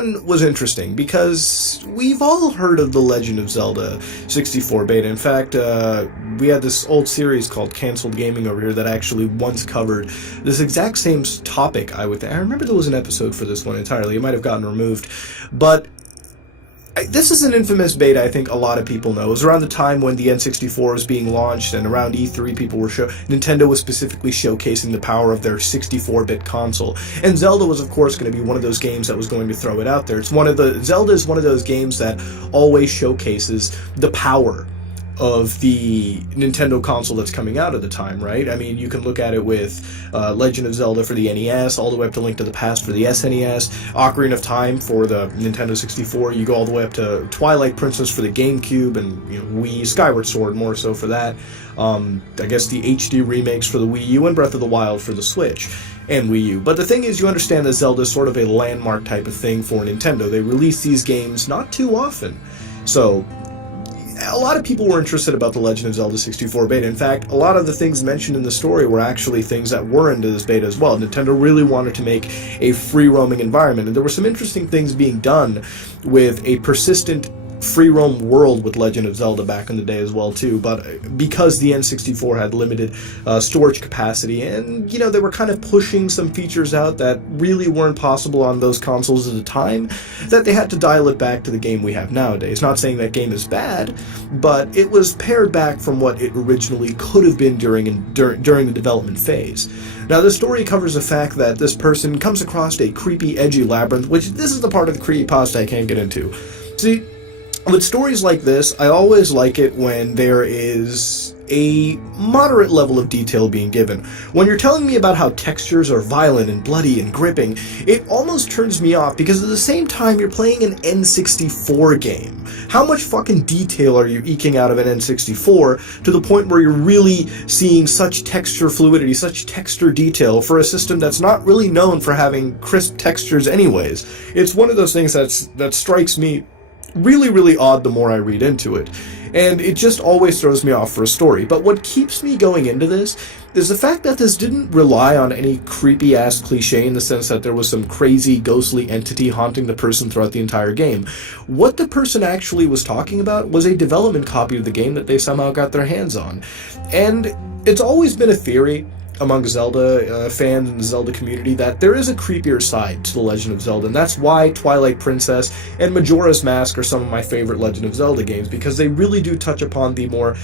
one was interesting because we've all heard of The Legend of Zelda 64 beta. In fact, we had this old series called Cancelled Gaming over here that actually once covered this exact same topic. I remember there was an episode for this one entirely. It might have gotten removed, but this is an infamous beta I think a lot of people know. It was around the time when the N64 was being launched, and around E3 Nintendo was specifically showcasing the power of their 64-bit console. And Zelda was of course going to be one of those games that was going to throw it out there. Zelda is one of those games that always showcases the power of the Nintendo console that's coming out at the time, right? I mean, you can look at it with Legend of Zelda for the NES, all the way up to Link to the Past for the SNES, Ocarina of Time for the Nintendo 64, you go all the way up to Twilight Princess for the GameCube, and Wii, Skyward Sword more so for that, I guess the HD remakes for the Wii U, and Breath of the Wild for the Switch and Wii U. But the thing is, you understand that Zelda is sort of a landmark type of thing for Nintendo. They release these games not too often. So a lot of people were interested about The Legend of Zelda 64 beta. In fact, a lot of the things mentioned in the story were actually things that were into this beta as well. Nintendo really wanted to make a free-roaming environment, and there were some interesting things being done with a persistent free roam world with Legend of Zelda back in the day as well too, but because the N64 had limited storage capacity, and they were kind of pushing some features out that really weren't possible on those consoles at the time, that they had to dial it back to the game we have nowadays. Not saying that game is bad, but it was pared back from what it originally could have been during the development phase. Now, the story covers the fact that this person comes across a creepy, edgy labyrinth, which this is the part of the creepypasta I can't get into. See, with stories like this, I always like it when there is a moderate level of detail being given. When you're telling me about how textures are violent and bloody and gripping, it almost turns me off, because at the same time you're playing an N64 game. How much fucking detail are you eking out of an N64 to the point where you're really seeing such texture fluidity, such texture detail for a system that's not really known for having crisp textures anyways? It's one of those things that strikes me really, really odd the more I read into it. And it just always throws me off for a story. But what keeps me going into this is the fact that this didn't rely on any creepy-ass cliche in the sense that there was some crazy, ghostly entity haunting the person throughout the entire game. What the person actually was talking about was a development copy of the game that they somehow got their hands on. And it's always been a theory among Zelda fans in the Zelda community that there is a creepier side to The Legend of Zelda, and that's why Twilight Princess and Majora's Mask are some of my favorite Legend of Zelda games, because they really do touch upon the more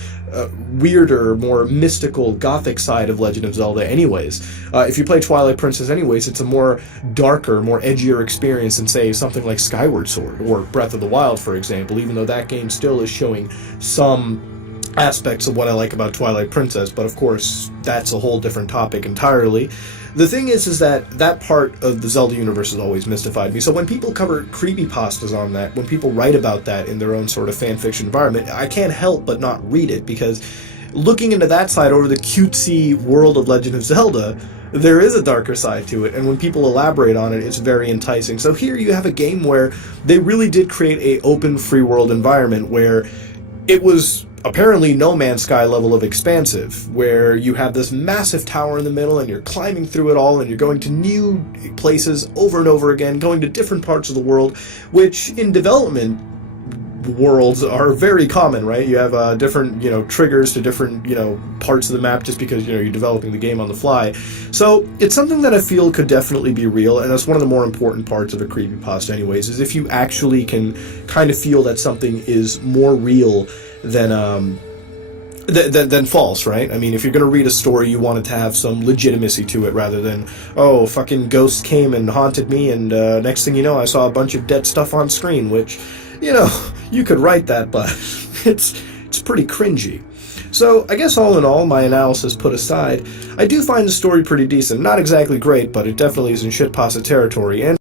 weirder, more mystical, gothic side of Legend of Zelda anyways. If you play Twilight Princess anyways, it's a more darker, more edgier experience than, say, something like Skyward Sword or Breath of the Wild, for example, even though that game still is showing some aspects of what I like about Twilight Princess, but of course that's a whole different topic entirely. The thing is that part of the Zelda universe has always mystified me. So when people cover creepypastas on that, when people write about that in their own sort of fanfiction environment, I can't help but not read it, because looking into that side over the cutesy world of Legend of Zelda, there is a darker side to it, and when people elaborate on it, it's very enticing. So here you have a game where they really did create a open free world environment where it was apparently No Man's Sky level of expansive, where you have this massive tower in the middle and you're climbing through it all and you're going to new places over and over again, going to different parts of the world, which in development worlds are very common, right? You have different, triggers to different, parts of the map just because, you're developing the game on the fly. So it's something that I feel could definitely be real, and that's one of the more important parts of a creepypasta anyways, is if you actually can kind of feel that something is more real than false, right? I mean, if you're going to read a story, you want it to have some legitimacy to it rather than, oh, fucking ghosts came and haunted me, and next thing you know, I saw a bunch of dead stuff on screen, which, you could write that, but it's pretty cringy. So, I guess all in all, my analysis put aside, I do find the story pretty decent. Not exactly great, but it definitely is in shitpasta territory, and